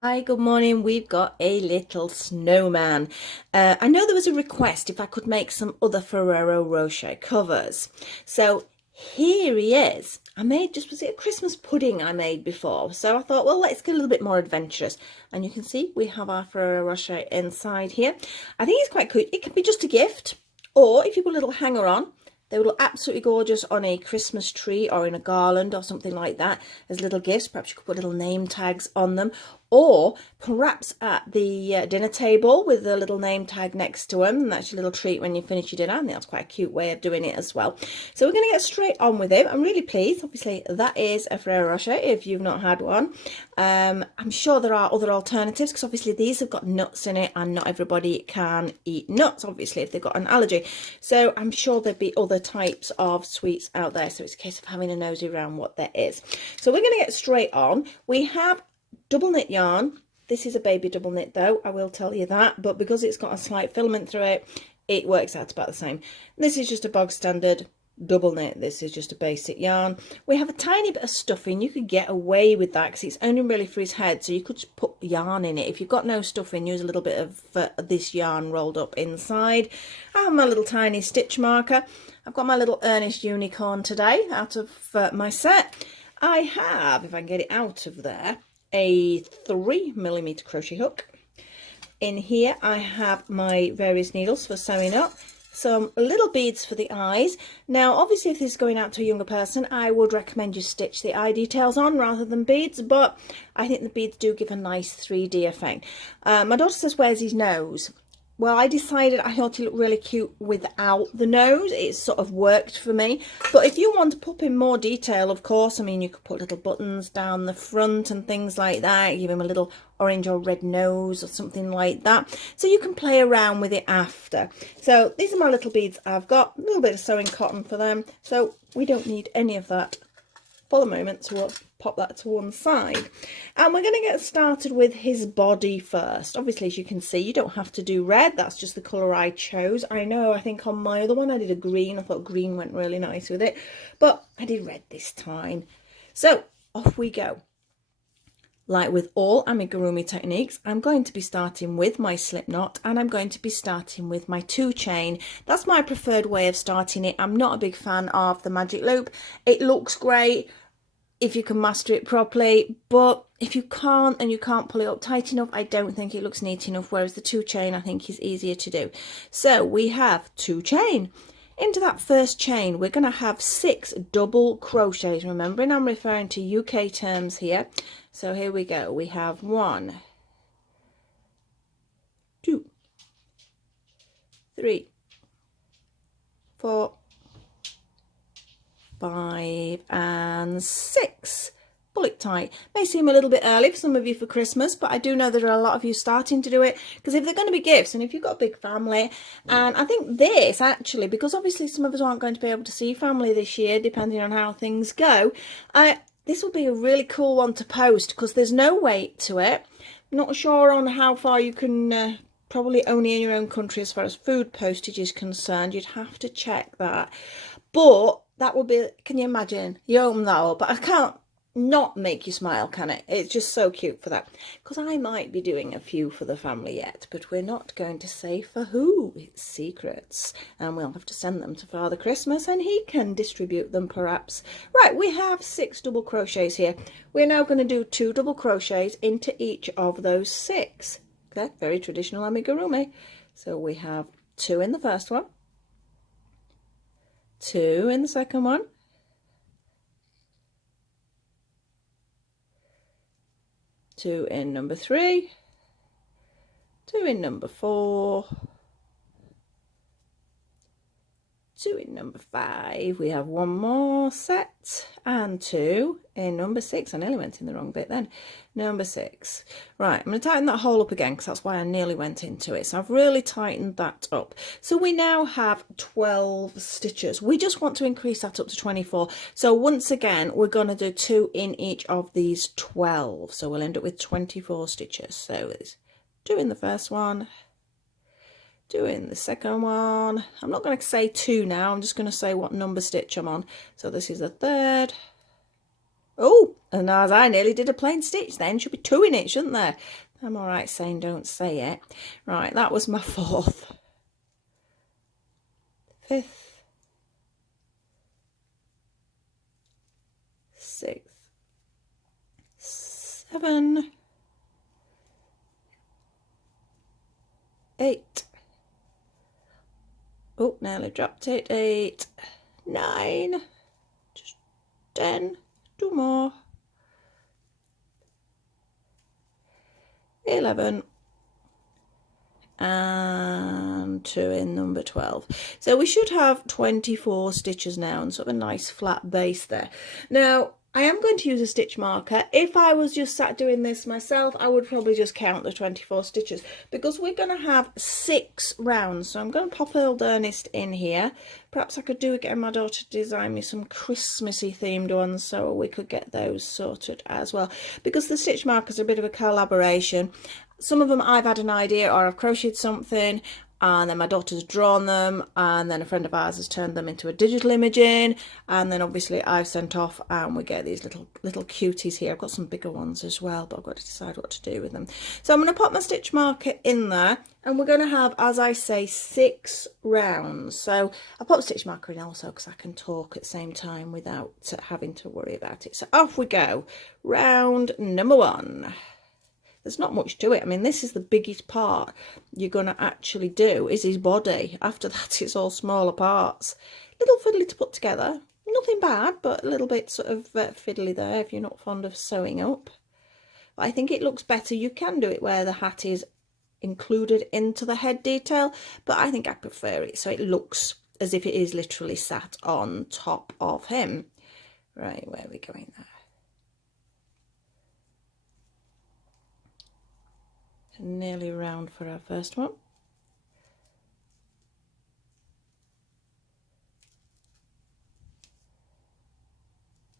Hi, good morning. We've got a little snowman. I know there was a request if I could make some other Ferrero Rocher covers. So here he is. Was it a Christmas pudding I made before? So I thought, well, let's get a little bit more adventurous. And you can see we have our Ferrero Rocher inside here. I think it's quite cool. It can be just a gift, or if you put a little hanger on, they would look absolutely gorgeous on a Christmas tree or in a garland or something like that as little gifts. Perhaps you could put little name tags on them, or perhaps at the dinner table with a little name tag next to them. And that's your little treat when you finish your dinner. I think that's quite a cute way of doing it as well. So we're going to get straight on with it. I'm really pleased. Obviously, that is a Ferrero Rocher if you've not had one. I'm sure there are other alternatives because obviously these have got nuts in it and not everybody can eat nuts, obviously, if they've got an allergy. So I'm sure there'd be other types of sweets out there. So it's a case of having a nosy around what there is. So we're going to get straight on. We have double knit yarn. This is a baby double knit though, I will tell you that, but because it's got a slight filament through it, it works out about the same. This is just a bog standard double knit. This is just a basic yarn. We have a tiny bit of stuffing. You could get away with that because it's only really for his head, so you could just put yarn in it. If you've got no stuffing, use a little bit of this yarn rolled up inside. I have my little tiny stitch marker. I've got my little Ernest unicorn today out of my set. I have, if I can get it out of there, a 3mm crochet hook. In here I have my various needles for sewing up, some little beads for the eyes. Now obviously if this is going out to a younger person, I would recommend you stitch the eye details on rather than beads, but I think the beads do give a nice 3D effect. My daughter says, where's his nose? Well, I decided I thought he looked really cute without the nose. It sort of worked for me. But if you want to pop in more detail, of course, I mean, you could put little buttons down the front and things like that. Give him a little orange or red nose or something like that. So you can play around with it after. So these are my little beads I've got. A little bit of sewing cotton for them. So we don't need any of that for the moment, so we'll pop that to one side. And we're going to get started with his body first. Obviously, as you can see, you don't have to do red. That's just the colour I chose. I know, I think on my other one I did a green. I thought green went really nice with it, but I did red this time. So off we go. Like with all amigurumi techniques, I'm going to be starting with my slip knot and I'm going to be starting with my 2 chain. That's my preferred way of starting it. I'm not a big fan of the magic loop. It looks great if you can master it properly, but if you can't and you can't pull it up tight enough, I don't think it looks neat enough, whereas the 2 chain I think is easier to do. So we have 2 chain. Into that first chain we're going to have 6 double crochets, remembering I'm referring to UK terms here. So here we go. We have 1, 2, 3, 4, 5 and 6. Pull it tight. May seem a little bit early for some of you for Christmas, but I do know there are a lot of you starting to do it because if they're going to be gifts and if you've got a big family, and I think this actually, because obviously some of us aren't going to be able to see family this year depending on how things go, this will be a really cool one to post because there's no weight to it. Not sure on how far you can probably only in your own country as far as food postage is concerned. You'd have to check that, but that would be, can you imagine? You open that up, but I can't not make you smile, can it? It's just so cute for that. Because I might be doing a few for the family yet, but we're not going to say for who. It's secrets. And we'll have to send them to Father Christmas and he can distribute them perhaps. Right, we have 6 double crochets here. We're now going to do 2 double crochets into each of those 6. Okay, very traditional amigurumi. So we have 2 in the first one, 2 in the second one, 2 in number 3, 2 in number 4, 2 in number 5. We have 1 more set and 2 in number 6. I nearly went in the wrong bit then. Number 6. Right, I'm going to tighten that hole up again because that's why I nearly went into it. So I've really tightened that up. So we now have 12 stitches. We just want to increase that up to 24. So once again, we're going to do 2 in each of these 12. So we'll end up with 24 stitches. So it's 2 in the first one, 2 in the second one. I'm not going to say 2 now, I'm just going to say what number stitch I'm on. So this is the 3rd, Oh, and as I nearly did a plain stitch then, should be 2 in it, shouldn't there? I'm all right saying don't say it. Right, that was my 4th. 5th. 6th. 7. 8. Oh, nearly dropped it. 8. 9. Just 10. 2 more. 11. And 2 in number 12. So we should have 24 stitches now and sort of a nice flat base there. Now I am going to use a stitch marker. If I was just sat doing this myself, I would probably just count the 24 stitches because we're going to have 6 rounds. So I'm going to pop Old Ernest in here. Perhaps I could do get my daughter to design me some Christmassy themed ones so we could get those sorted as well, because the stitch markers are a bit of a collaboration. Some of them I've had an idea or I've crocheted something and then my daughter's drawn them and then a friend of ours has turned them into a digital imaging, and then obviously I've sent off and we get these little cuties here. I've got some bigger ones as well, but I've got to decide what to do with them. So I'm going to pop my stitch marker in there and we're going to have, as I say, 6 rounds. So I'll pop the stitch marker in also because I can talk at the same time without having to worry about it. So off we go. Round number 1. There's not much to it. I mean, this is the biggest part you're going to actually do is his body. After that, it's all smaller parts. Little fiddly to put together. Nothing bad, but a little bit sort of fiddly there if you're not fond of sewing up. But I think it looks better. You can do it where the hat is included into the head detail, but I think I prefer it so it looks as if it is literally sat on top of him. Right, where are we going there? Nearly round for our first one.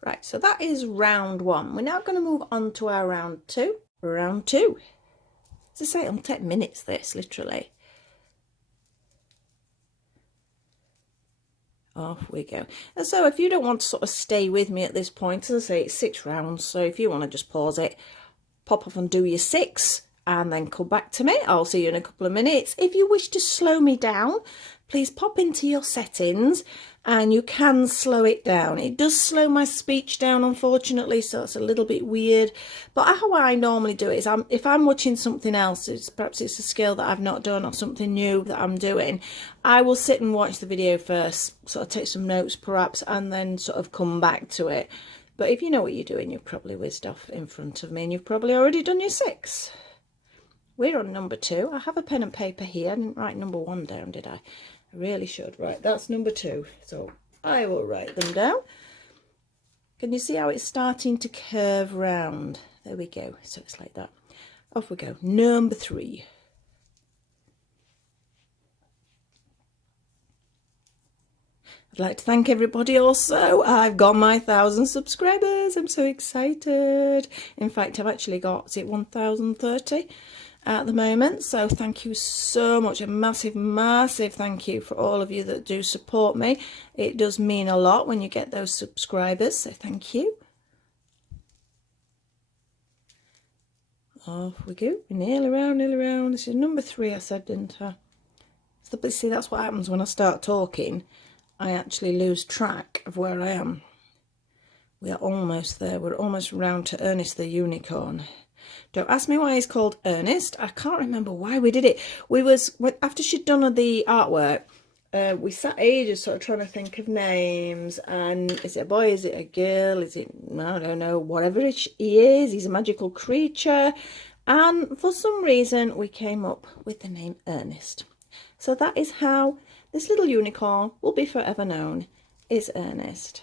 Right, so that is round 1. We're now going to move on to our round 2. Round 2. As I say, it'll take minutes this, literally. Off we go. And so if you don't want to sort of stay with me at this point, as I say, it's 6 rounds, so if you want to just pause it, pop off and do your 6 and then come back to me. I'll see you in a couple of minutes. If you wish to slow me down, please pop into your settings and you can slow it down. It does slow my speech down, unfortunately, so it's a little bit weird. But how I normally do it is if I'm watching something else, perhaps it's a skill that I've not done or something new that I'm doing, I will sit and watch the video first, sort of take some notes perhaps, and then sort of come back to it. But if you know what you're doing, you've probably whizzed off in front of me and you've probably already done your 6. We're on number 2. I have a pen and paper here. I didn't write number 1 down, did I? I really should. Right, that's number 2. So I will write them down. Can you see how it's starting to curve round? There we go. So it's like that. Off we go. Number 3. I'd like to thank everybody also. I've got my 1,000 subscribers. I'm so excited. In fact, I've actually got, is it 1,030 at the moment? So thank you so much. A massive, massive thank you for all of you that do support me. It does mean a lot when you get those subscribers. So thank you. Off we go. Nearly round, nearly round. This is number 3, I said, didn't I? So, but see, that's what happens when I start talking. I actually lose track of where I am. We are almost there. We're almost round to Ernest the Unicorn. Don't ask me why he's called Ernest. I can't remember why we did it. After she'd done the artwork, we sat ages sort of trying to think of names. And is it a boy? Is it a girl? Is it, I don't know, whatever he is. He's a magical creature. And for some reason, we came up with the name Ernest. So that is how this little unicorn will be forever known as Ernest.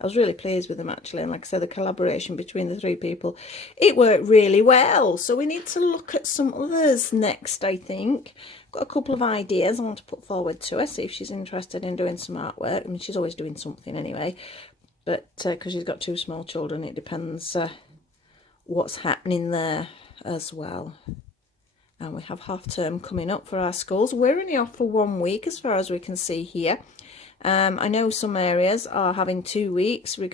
I was really pleased with them actually, and like I said, the collaboration between the 3 people, it worked really well. So we need to look at some others next, I think. Got a couple of ideas I want to put forward to her, see if she's interested in doing some artwork. I mean, she's always doing something anyway, but because she's got 2 small children, it depends what's happening there as well. And we have half term coming up for our schools. We're only off for 1 week as far as we can see here. I know some areas are having 2 weeks, due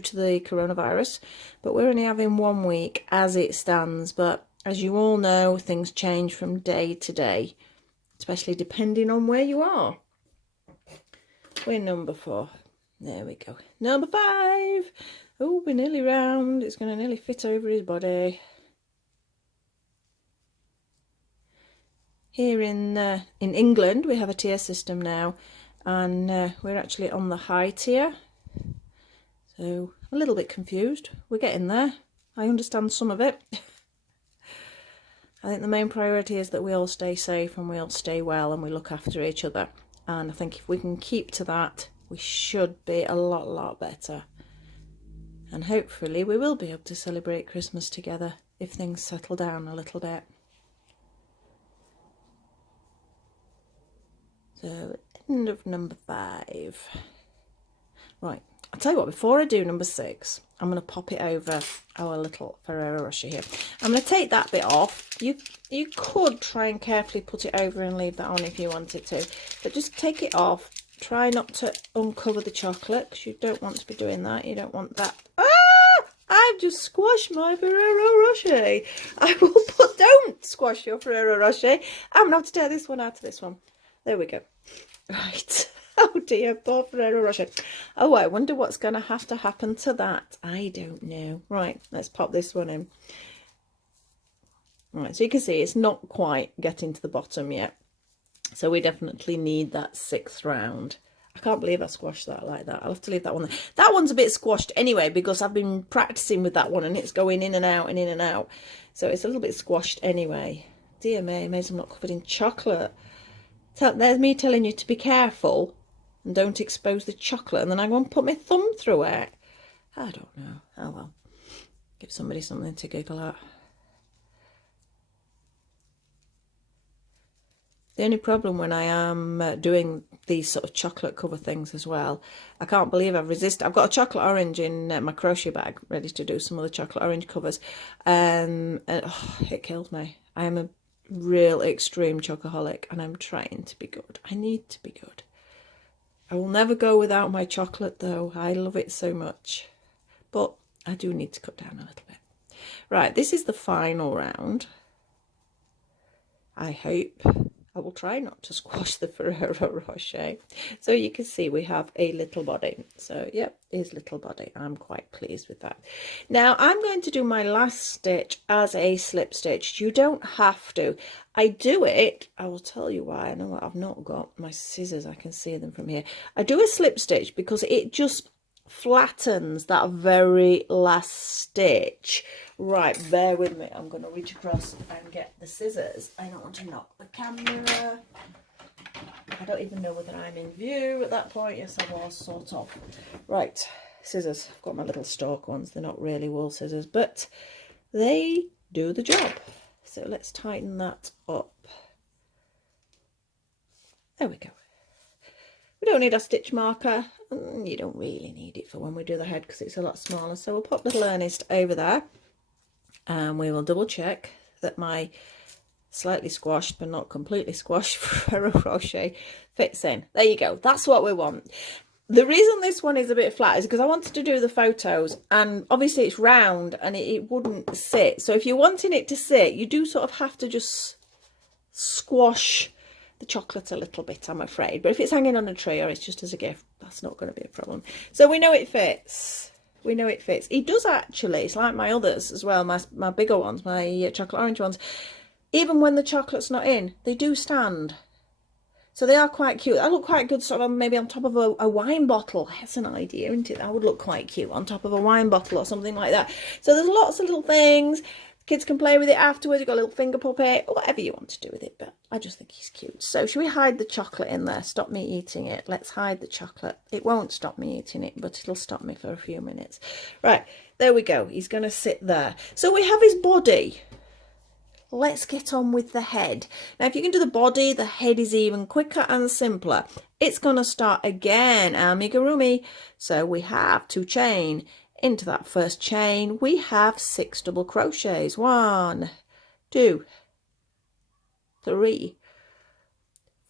to the coronavirus, but we're only having 1 week as it stands. But as you all know, things change from day to day, especially depending on where you are. We're number 4. There we go. Number 5. Oh, we're nearly round. It's going to nearly fit over his body. Here in England, we have a tier system now, and we're actually on the high tier. So a little bit confused. We're getting there. I understand some of it. I think the main priority is that we all stay safe and we all stay well and we look after each other. And I think if we can keep to that, we should be a lot better. And hopefully we will be able to celebrate Christmas together if things settle down a little bit. So, end of number 5. Right, I'll tell you what, before I do number 6, I'm going to pop it over our little Ferrero Rocher here. I'm going to take that bit off. You could try and carefully put it over and leave that on if you wanted to, but just take it off. Try not to uncover the chocolate, because you don't want to be doing that. You don't want that. Ah! I've just squashed my Ferrero Rocher. Don't squash your Ferrero Rocher. I'm going to have to take this one out of this one. There we go. Right. Oh dear, poor Ferrero Rocher. Oh, I wonder what's going to have to happen to that. I don't know. Right, let's pop this one in. Right, so you can see it's not quite getting to the bottom yet. So we definitely need that 6th round. I can't believe I squashed that like that. I'll have to leave that one there. That one's a bit squashed anyway, because I've been practicing with that one and it's going in and out and in and out. So it's a little bit squashed anyway. Dear me, amazing I'm not covered in chocolate. There's me telling you to be careful and don't expose the chocolate, and then I go and put my thumb through it. I don't know. Oh well. Give somebody something to giggle at. The only problem when I am doing these sort of chocolate cover things as well, I can't believe I've resisted. I've got a chocolate orange in my crochet bag, ready to do some of the chocolate orange covers. And it kills me. I am a real extreme chocoholic and I'm trying to be good. I need to be good. I will never go without my chocolate though. I love it so much. But I do need to cut down a little bit. Right, this is the final round. I hope. I will try not to squash the Ferrero Rocher. So you can see we have a little body. So yep, his little body. I'm quite pleased with that. Now I'm going to do my last stitch as a slip stitch. You don't have to. I do it, I will tell you why. I know what I've not got my scissors. I can see them from here. I do a slip stitch because it just flattens that very last stitch. Right, bear with me. I'm going to reach across and get the scissors. I don't want to knock the camera. I don't even know whether I'm in view at that point. Yes, I was, sort of. Right, scissors. I've got my little stalk ones. They're not really wool scissors, but they do the job. So let's tighten that up. There we go. We don't need a stitch marker. You don't really need it for when we do the head because it's a lot smaller. So we'll pop little Ernest over there and we will double check that my slightly squashed but not completely squashed Ferrero Rocher fits in. There you go. That's what we want. The reason this one is a bit flat is because I wanted to do the photos and obviously it's round and it wouldn't sit. So if you're wanting it to sit, you do sort of have to just squash the chocolate a little bit, I'm afraid. But if it's hanging on a tree or it's just as a gift, that's not going to be a problem. So we know it fits. We know it fits. It does actually. It's like my others as well, my bigger ones, my chocolate orange ones. Even when the chocolate's not in, they do stand. So they are quite cute. I look quite good sort of maybe on top of a wine bottle. That's an idea, isn't it? That would look quite cute on top of a wine bottle or something like that. So there's lots of little things. Kids can play with it afterwards. You've got a little finger puppet, or whatever you want to do with it. But I just think he's cute. So should we hide the chocolate in there? Stop me eating it. Let's hide the chocolate. It won't stop me eating it, but it'll stop me for a few minutes. Right, there we go. He's going to sit there. So we have his body. Let's get on with the head. Now, if you can do the body, the head is even quicker and simpler. It's going to start again, amigurumi. So we have to chain. Into that first chain, we have 6 double crochets. 1, 2, 3,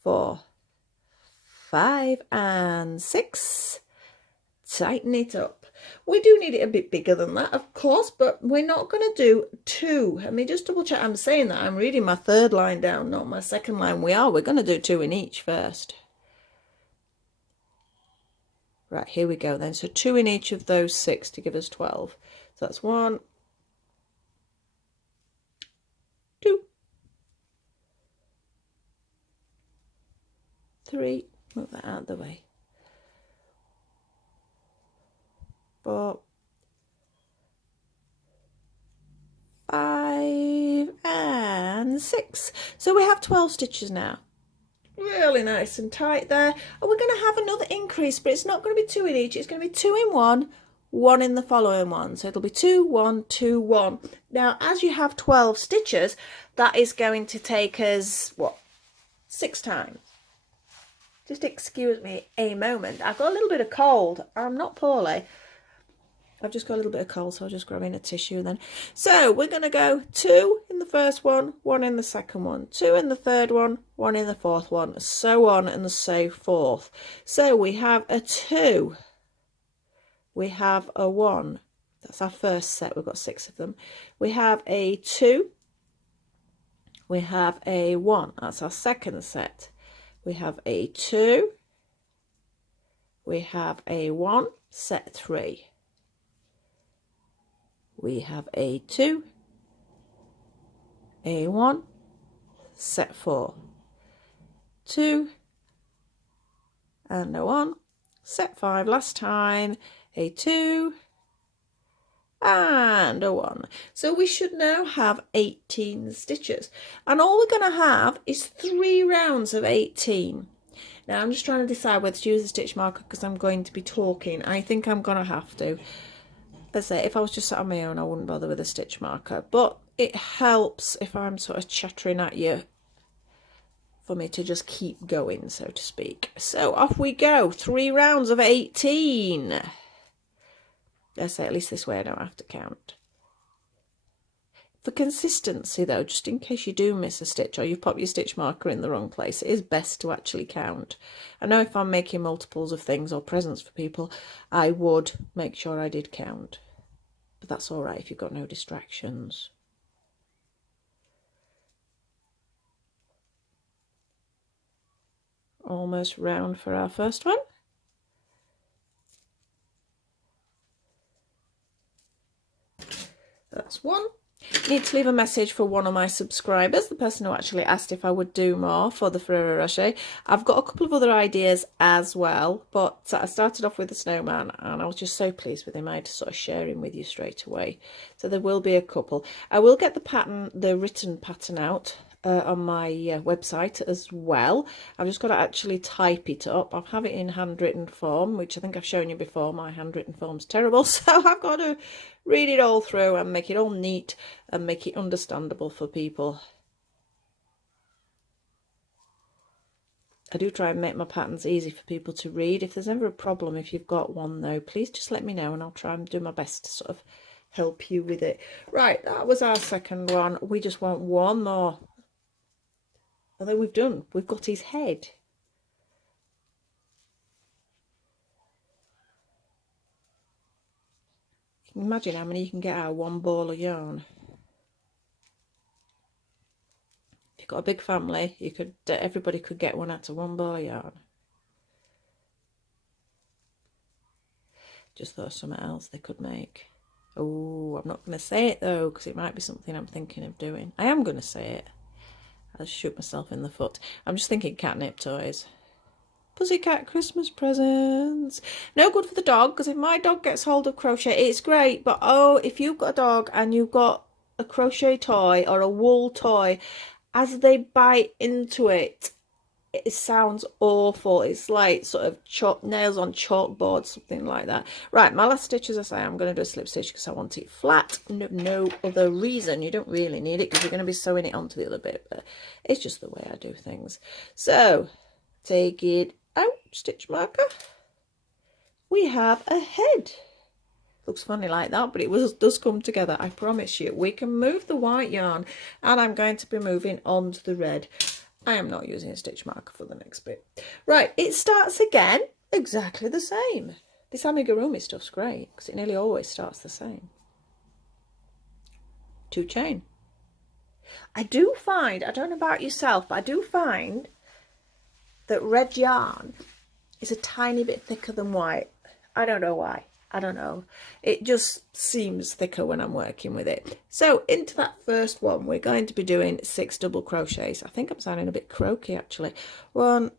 4, 5 and 6. Tighten it up. We do need it a bit bigger than that, of course, but we're not going to do 2. Let me just double check. I'm saying that I'm reading my 3rd line down, not my 2nd line. We're going to do 2 in each first. Right, here we go then. So 2 in each of those 6 to give us 12. So that's 1, 2, 3. Move that out of the way. 4, 5 and 6. So we have 12 stitches now. Really nice and tight there. And we're going to have another increase, but it's not going to be 2 in each. It's going to be 2 in one, 1 in the following one. So it'll be 2, 1, 2, 1. Now, as you have 12 stitches, that is going to take us, what, 6 times. Just excuse me a moment. I've got a little bit of cold. I'm not poorly. I've just got a little bit of cold, so I'll just grab in a tissue then. So we're going to go 2 in the first one, 1 in the second one, 2 in the third one, 1 in the fourth one, so on and so forth. So we have a 2. We have a 1. That's our first set. We've got 6 of them. We have a 2. We have a 1. That's our second set. We have a 2. We have a 1. Set 3. We have a 2, a 1, set 4, 2, and a 1, set 5 last time, a 2, and a 1. So we should now have 18 stitches. And all we're going to have is 3 rounds of 18. Now I'm just trying to decide whether to use a stitch marker because I'm going to be talking. I think I'm going to have to. As I say, if I was just sat on my own, I wouldn't bother with a stitch marker, but it helps if I'm sort of chattering at you for me to just keep going, so to speak. So off we go, 3 rounds of 18. Let's say at least this way I don't have to count. For consistency though, just in case you do miss a stitch or you've popped your stitch marker in the wrong place, it is best to actually count. I know if I'm making multiples of things or presents for people, I would make sure I did count. But that's all right if you've got no distractions. Almost round for our first one. That's 1. Need to leave a message for one of my subscribers, the person who actually asked if I would do more for the Ferrero Rocher. I've got a couple of other ideas as well, but I started off with the Snowman and I was just so pleased with him. I had to sort of share him with you straight away. So there will be a couple. I will get the pattern, the written pattern out on my website as well. I've just got to actually type it up. I have it in handwritten form, which I think I've shown you before. My handwritten form's terrible, so I've got to read it all through and make it all neat and make it understandable for people. I do try and make my patterns easy for people to read. If there's ever a problem, if you've got one though, please just let me know and I'll try and do my best to sort of help you with it. Right, that was our second one. We just want one more. And then we've got his head. You can imagine how many you can get out of one ball of yarn. If you've got a big family, you could everybody could get one out of one ball of yarn. Just thought of something else they could make. Oh, I'm not going to say it though, because it might be something I'm thinking of doing. I am going to say it. I'll shoot myself in the foot. I'm just thinking catnip toys. Pussycat Christmas presents. No good for the dog, because if my dog gets hold of crochet, it's great. But oh, if you've got a dog and you've got a crochet toy or a wool toy, as they bite into it, it sounds awful. It's like sort of nails on chalkboard, something like that. Right, my last stitch, as I say, I'm going to do a slip stitch because I want it flat. No other reason. You don't really need it because you're going to be sewing it onto the other bit, but it's just the way I do things. So take it out, stitch marker. We have a head. Looks funny like that, but it does come together, I promise you. We can move the white yarn and I'm going to be moving on to the red. I am not using a stitch marker for the next bit. Right, it starts again exactly the same. This amigurumi stuff's great because it nearly always starts the same. 2 chain. I do find, I don't know about yourself, but I do find that red yarn is a tiny bit thicker than white. I don't know why. I don't know. It just seems thicker when I'm working with it. So into that first one, we're going to be doing 6 double crochets. I think I'm sounding a bit croaky actually. 1,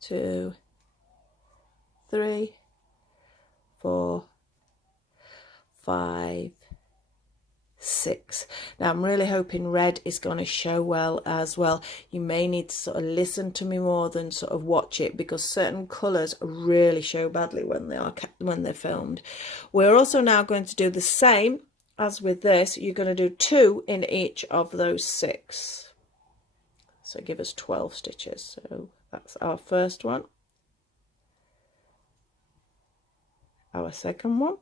2, 3, 4, 5, 6. Now I'm really hoping red is going to show well as well. You may need to sort of listen to me more than sort of watch it, because certain colours really show badly when they're filmed. We're also now going to do the same as with this. You're going to do 2 in each of those 6, so give us 12 stitches. So that's our first one, our second one,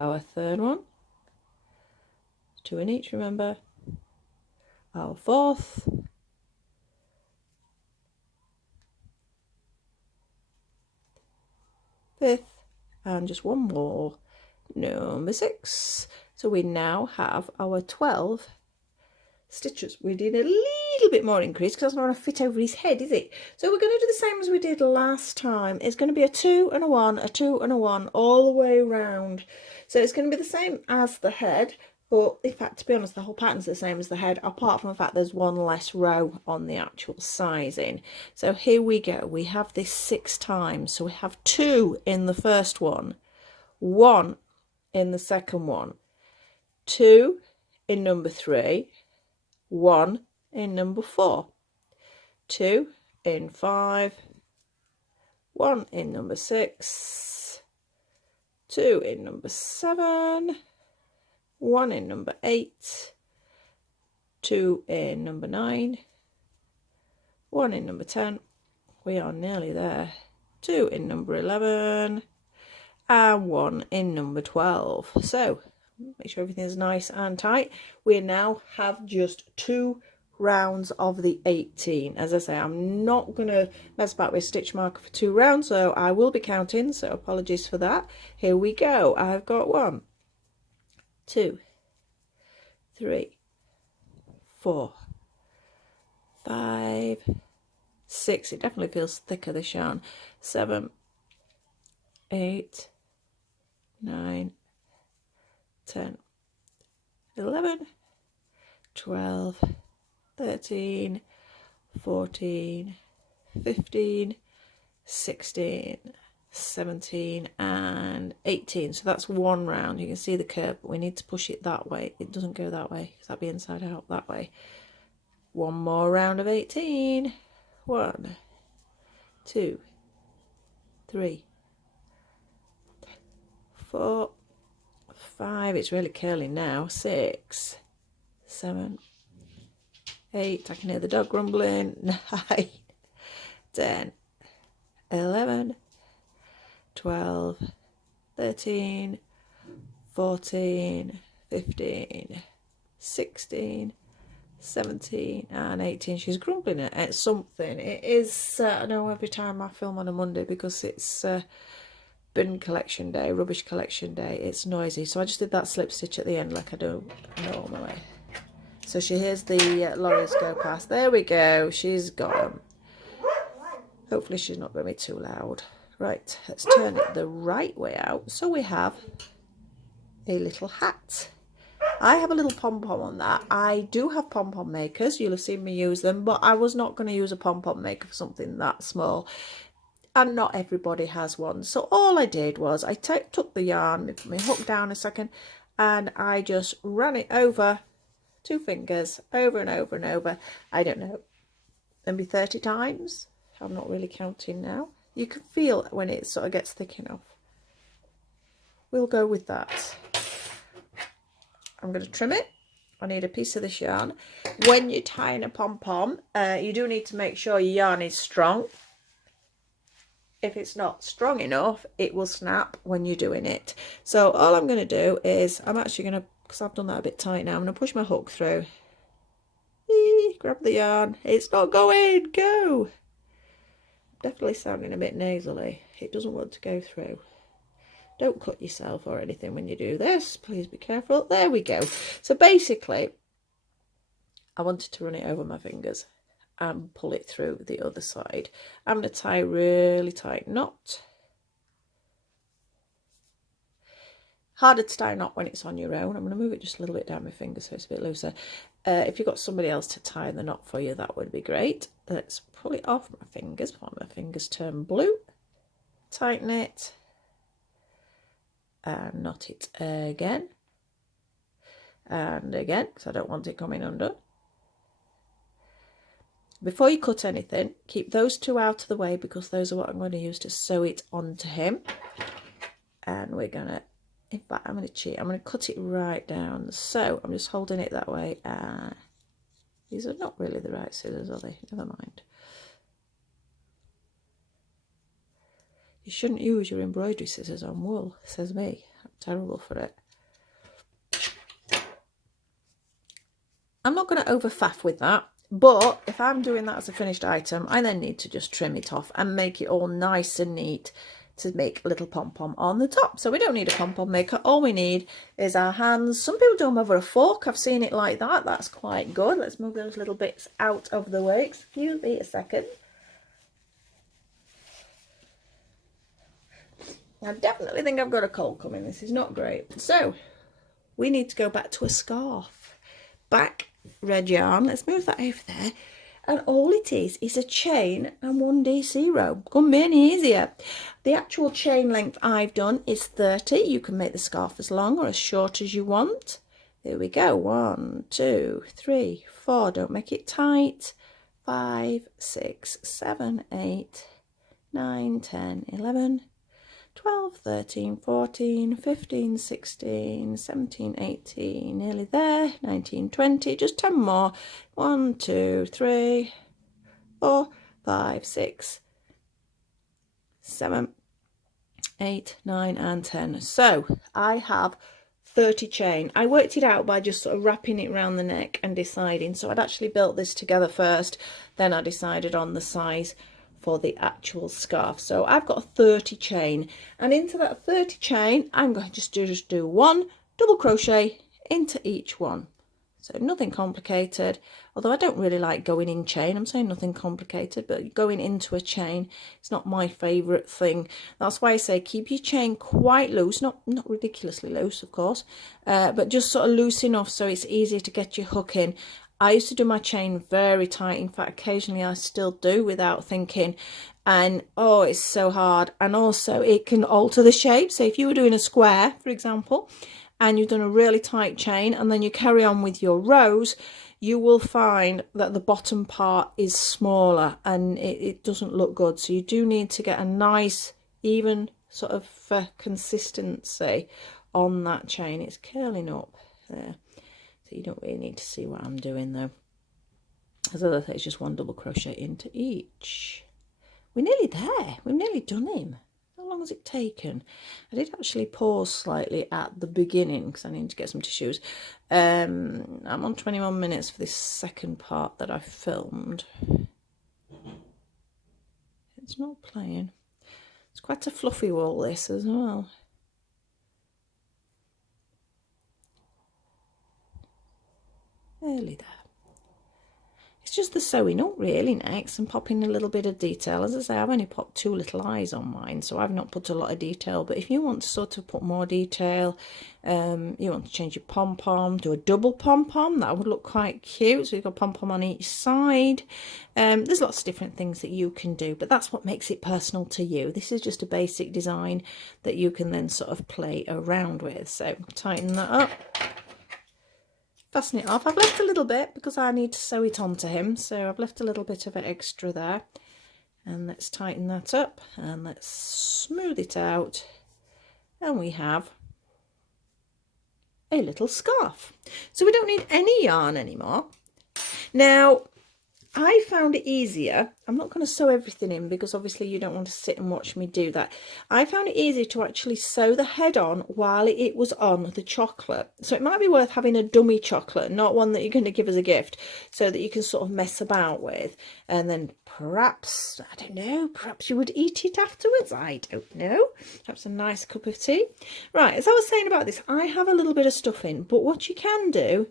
our third one, 2 in each, remember, our fourth, fifth, and just one more, number 6. So we now have our 12 stitches. We did a little bit more increase because that's not going to fit over his head, is it? So we're going to do the same as we did last time. It's going to be a 2 and a 1, a 2 and a 1 all the way around. So it's going to be the same as the head, but in fact, to be honest, the whole pattern's the same as the head, apart from the fact there's one less row on the actual sizing. So here we go. We have this 6 times. So we have 2 in the first one, 1 in the second one, 2 in number 3, 1 in number 4, 2 in 5, 1 in number 6, 2 in number 7, 1 in number 8, 2 in number 9, 1 in number 10, we are nearly there, 2 in number 11, and 1 in number 12. So make sure everything is nice and tight. We now have just 2 rounds of the 18. As I say, I'm not going to mess about with stitch marker for 2 rounds, so I will be counting, so apologies for that. Here we go. I've got 1, 2, 3, 4, 5, 6. It definitely feels thicker, this yarn. 7, 8, 9, 10, 11, 12, 13, 14, 15, 16, 17 and 18. So that's 1 round. You can see the curve, but we need to push it that way. It doesn't go that way because that'd be inside out that way. 1 more round of 18. 1, 2, 3, 4, 5, it's really curling now, 6, 7, 8, I can hear the dog grumbling, 9, 10, 11, 12, 13, 14, 15, 16, 17 and 18. She's grumbling at something. It is, I know every time I film on a Monday, because it's bin collection day, rubbish collection day, it's noisy. So I just did that slip stitch at the end like I do normally. So she hears the lorries go past. There we go. She's got them. Hopefully she's not going to be too loud. Right, let's turn it the right way out. So we have a little hat. I have a little pom-pom on that. I do have pom-pom makers. You'll have seen me use them, but I was not going to use a pom-pom maker for something that small. And not everybody has one. So all I did was I took the yarn, put my hook down a second, and I just ran it over 2 fingers, over and over and over. I don't know, maybe 30 times. I'm not really counting now. You can feel when it sort of gets thick enough. We'll go with that. I'm going to trim it. I need a piece of this yarn. When you're tying a pom-pom, you do need to make sure your yarn is strong. If it's not strong enough, it will snap when you're doing it. So all I'm going to do is, I'm actually going to, because I've done that a bit tight now, I'm going to push my hook through grab the yarn. It's not going. Go. Definitely sounding a bit nasally. It doesn't want to go through. Don't cut yourself or anything when you do this. Please be careful. There we go. So basically, I wanted to run it over my fingers and pull it through the other side. I'm going to tie a really tight knot. Harder to tie a knot when it's on your own. I'm going to move it just a little bit down my finger so it's a bit looser. If you've got somebody else to tie the knot for you, that would be great. Let's pull it off my fingers before my fingers turn blue. Tighten it. And knot it again. And again, because I don't want it coming under. Before you cut anything, keep those two out of the way because those are what I'm going to use to sew it onto him. And we're going to, in fact, I'm going to cheat. I'm going to cut it right down. So I'm just holding it that way. These are not really the right scissors, are they? Never mind. You shouldn't use your embroidery scissors on wool, says me. I'm terrible for it. I'm not going to overfaff with that, but if I'm doing that as a finished item, I then need to just trim it off and make it all nice and neat to make a little pom-pom on the top. So we don't need a pom-pom maker. All we need is our hands. Some people do them over a fork. I've seen it like that. That's quite good. Let's move those little bits out of the way. Excuse me a second. I definitely think I've got a cold coming. This is not great. So we need to go back to a scarf. Back red yarn. Let's move that over there. And all it is a chain and 1 DC row. Couldn't be any easier. The actual chain length I've done is 30. You can make the scarf as long or as short as you want. There we go. 1, 2, 3, 4. Don't make it tight. 5, 6, 7, 8, 9, 10, 11, 12, 13, 14, 15, 16, 17, 18, nearly there, 19, 20, just 10 more. 1, 2, 3, 4, 5, 6, 7, 8, 9 and 10. So I have 30 chain. I worked it out by just sort of wrapping it around the neck and deciding. So I'd actually built this together first, then I decided on the size for the actual scarf. So I've got 30 chain, and into that 30 chain I'm going to just do 1 double crochet into each one. So nothing complicated, although I don't really like going in chain. I'm saying nothing complicated, but going into a chain, it's not my favourite thing. That's why I say keep your chain quite loose, not ridiculously loose of course, but just sort of loose enough so it's easier to get your hook in. I used to do my chain very tight. In fact, occasionally I still do without thinking. And oh, it's so hard. And also it can alter the shape. So if you were doing a square, for example, and you've done a really tight chain and then you carry on with your rows, you will find that the bottom part is smaller and it doesn't look good. So you do need to get a nice, even sort of consistency on that chain. It's curling up there. So you don't really need to see what I'm doing though. As I say, it's just 1 double crochet into each. We're nearly there. We've nearly done him. How long has it taken? I did actually pause slightly at the beginning because I need to get some tissues. I'm on 21 minutes for this second part that I filmed. It's not playing. It's quite a fluffy wool this as well. Nearly there. It's just the sewing up really next and popping a little bit of detail. As I say, I've only popped 2 little eyes on mine, so I've not put a lot of detail. But if you want to sort of put more detail, you want to change your pom-pom, do a double pom-pom, that would look quite cute. So you've got pom-pom on each side. There's lots of different things that you can do, but that's what makes it personal to you. This is just a basic design that you can then sort of play around with. So tighten that up. Fasten it off. I've left a little bit because I need to sew it onto him, so I've left a little bit of it extra there. And let's tighten that up and let's smooth it out, and we have a little scarf. So we don't need any yarn anymore. Now I found it easier. I'm not going to sew everything in because obviously you don't want to sit and watch me do that. I found it easy to actually sew the head on while it was on the chocolate. So it might be worth having a dummy chocolate, not one that you're going to give as a gift, so that you can sort of mess about with. And then perhaps, I don't know, perhaps you would eat it afterwards. I don't know. Perhaps a nice cup of tea. Right, as I was saying about this, I have a little bit of stuff in, but what you can do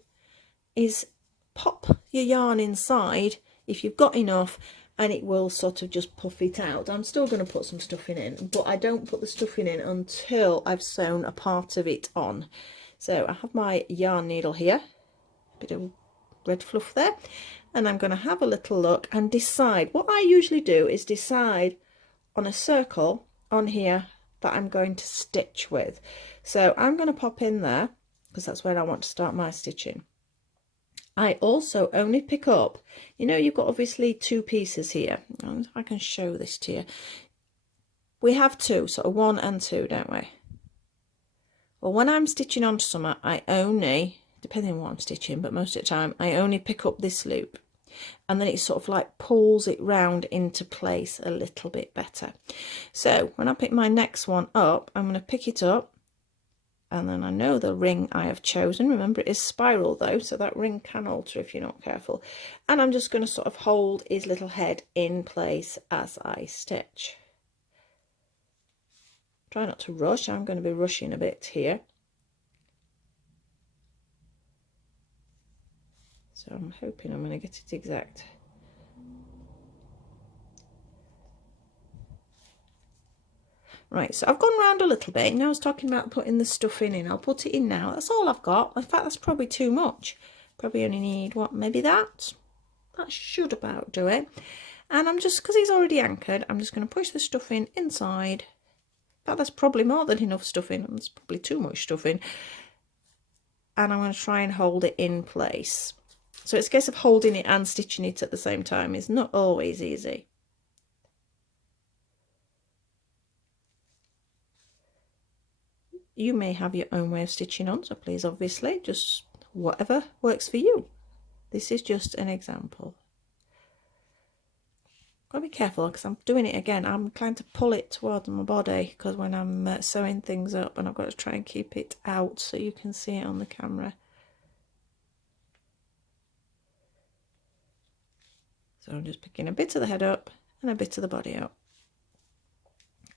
is pop your yarn inside if you've got enough, and it will sort of just puff it out. I'm still going to put some stuffing in, but I don't put the stuffing in until I've sewn a part of it on. So I have my yarn needle here, a bit of red fluff there, and I'm going to have a little look and decide. What I usually do is decide on a circle on here that I'm going to stitch with. So I'm going to pop in there because that's where I want to start my stitching. I also only pick up, you know, you've got obviously two pieces here. I can show this to you. We have two, sort of 1 and 2, don't we? Well, when I'm stitching onto something, I only, depending on what I'm stitching, but most of the time, I only pick up this loop. And then it sort of like pulls it round into place a little bit better. So when I pick my next one up, I'm going to pick it up. And then I know the ring I have chosen. Remember, it is spiral though, so that ring can alter if you're not careful. And I'm just going to sort of hold his little head in place as I stitch. Try not to rush. I'm going to be rushing a bit here. So I'm hoping I'm going to get it exact. Right, so I've gone round a little bit. Now I was talking about putting the stuffing in. I'll put it in now. That's all I've got. In fact, that's probably too much. Probably only need, what, maybe that? That should about do it. And I'm just, because he's already anchored, I'm just going to push the stuffing inside. In fact, that's probably more than enough stuffing. That's probably too much stuffing. And I'm going to try and hold it in place. So it's a case of holding it and stitching it at the same time. It's not always easy. You may have your own way of stitching on, so please, obviously, just whatever works for you. This is just an example. Got to be careful because I'm doing it again. I'm trying to pull it towards my body because when I'm sewing things up, and I've got to try and keep it out so you can see it on the camera. So I'm just picking a bit of the head up and a bit of the body out.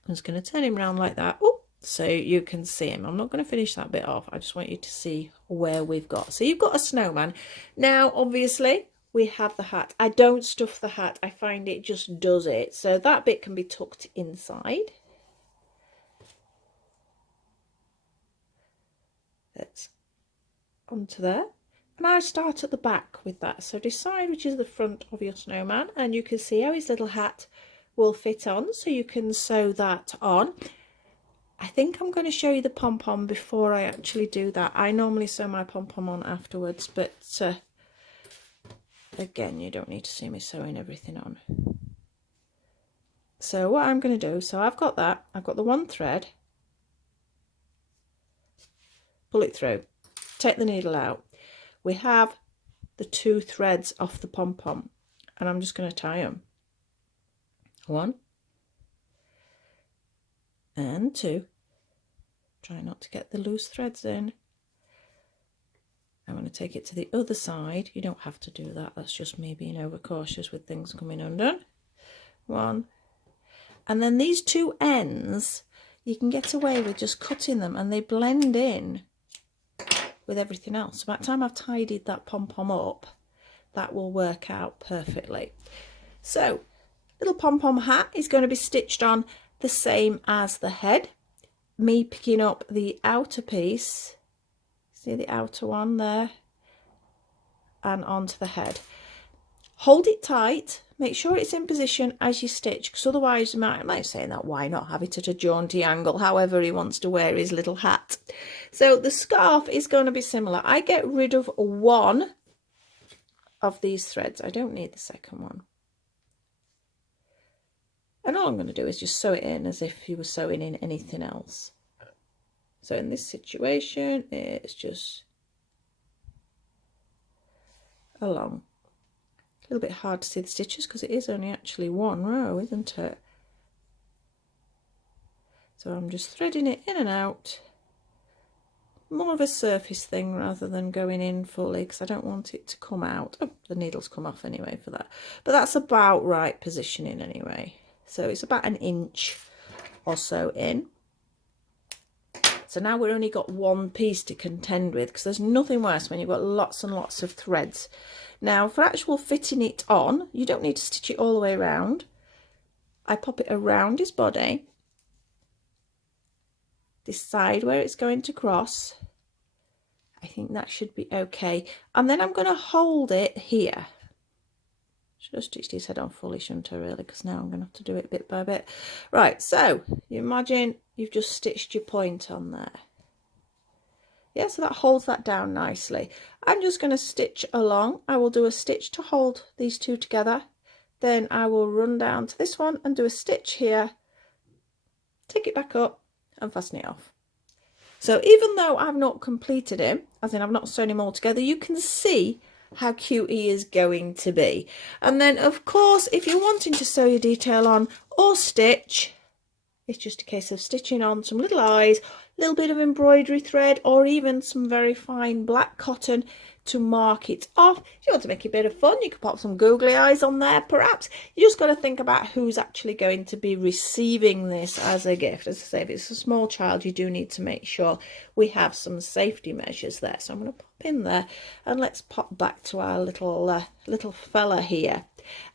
I'm just going to turn him around like that. Oh, so you can see him. I'm not going to finish that bit off. I just want you to see where we've got. So you've got a snowman. Now, obviously, we have the hat. I don't stuff the hat. I find it just does it. So that bit can be tucked inside. That's onto there. And I start at the back with that. So decide which is the front of your snowman. And you can see how his little hat will fit on. So you can sew that on. I think I'm going to show you the pom-pom before I actually do that. I normally sew my pom-pom on afterwards, but again, you don't need to see me sewing everything on. So what I'm going to do, so I've got that, I've got the one thread, pull it through, take the needle out. We have the two threads off the pom-pom, and I'm just going to tie them. 1 and 2. Try not to get the loose threads in. I'm going to take it to the other side. You don't have to do that. That's just me being overcautious with things coming undone. 1. And then these two ends, you can get away with just cutting them and they blend in with everything else. By the time I've tidied that pom-pom up, that will work out perfectly. So, little pom-pom hat is going to be stitched on the same as the head. Me picking up the outer piece, see the outer one there, and onto the head. Hold it tight, make sure it's in position as you stitch, because otherwise you might say that why not have it at a jaunty angle, however he wants to wear his little hat. So the scarf is going to be similar. I get rid of one of these threads. I don't need the second one. And all I'm going to do is just sew it in as if you were sewing in anything else. So in this situation, it's just along A little bit hard to see the stitches because it is only actually one row, isn't it? So I'm just threading it in and out. More of a surface thing rather than going in fully because I don't want it to come out. Oh, the needle's come off anyway for that. But that's about right positioning anyway. So it's about 1 inch or so in. So now we've only got one piece to contend with because there's nothing worse when you've got lots and lots of threads. Now for actual fitting it on, you don't need to stitch it all the way around. I pop it around his body. Decide where it's going to cross. I think that should be okay. And then I'm going to hold it here. Should have stitched his head on fully, shouldn't I really? Because now I'm going to have to do it bit by bit. Right, so you imagine you've just stitched your point on there. Yeah, so that holds that down nicely. I'm just going to stitch along. I will do a stitch to hold these two together. Then I will run down to this one and do a stitch here. Take it back up and fasten it off. So even though I've not completed him, as in I've not sewn him all together, you can see how cute he is going to be. And then of course, if you're wanting to sew your detail on or stitch, it's just a case of stitching on some little eyes, a little bit of embroidery thread, or even some very fine black cotton to mark it off. If you want to make it a bit of fun, you could pop some googly eyes on there perhaps. You just got to think about who's actually going to be receiving this as a gift. As I say, if it's a small child, you do need to make sure we have some safety measures there. So I'm going to pop in there and let's pop back to our little fella here.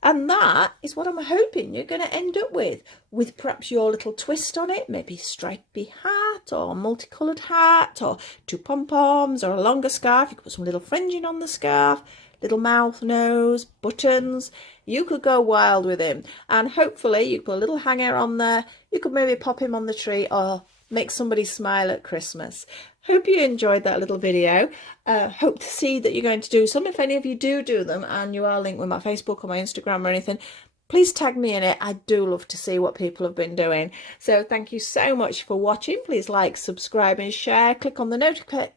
And that is what I'm hoping you're going to end up with perhaps your little twist on it, maybe stripy hat or multicoloured hat or 2 pom-poms or a longer scarf. You could put some little fringing on the scarf, little mouth, nose, buttons. You could go wild with him, and hopefully you could put a little hanger on there. You could maybe pop him on the tree or make somebody smile at Christmas. Hope you enjoyed that little video. Hope to see that you're going to do some. If any of you do them and you are linked with my Facebook or my Instagram or anything, please tag me in it. I do love to see what people have been doing. So thank you so much for watching. Please like, subscribe and share. Click on the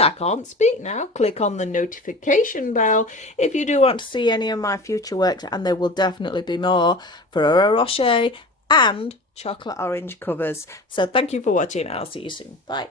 I can't speak now. Click on the notification bell if you do want to see any of my future works, and there will definitely be more Ferrero Rocher and chocolate orange covers. So thank you for watching. I'll see you soon. Bye.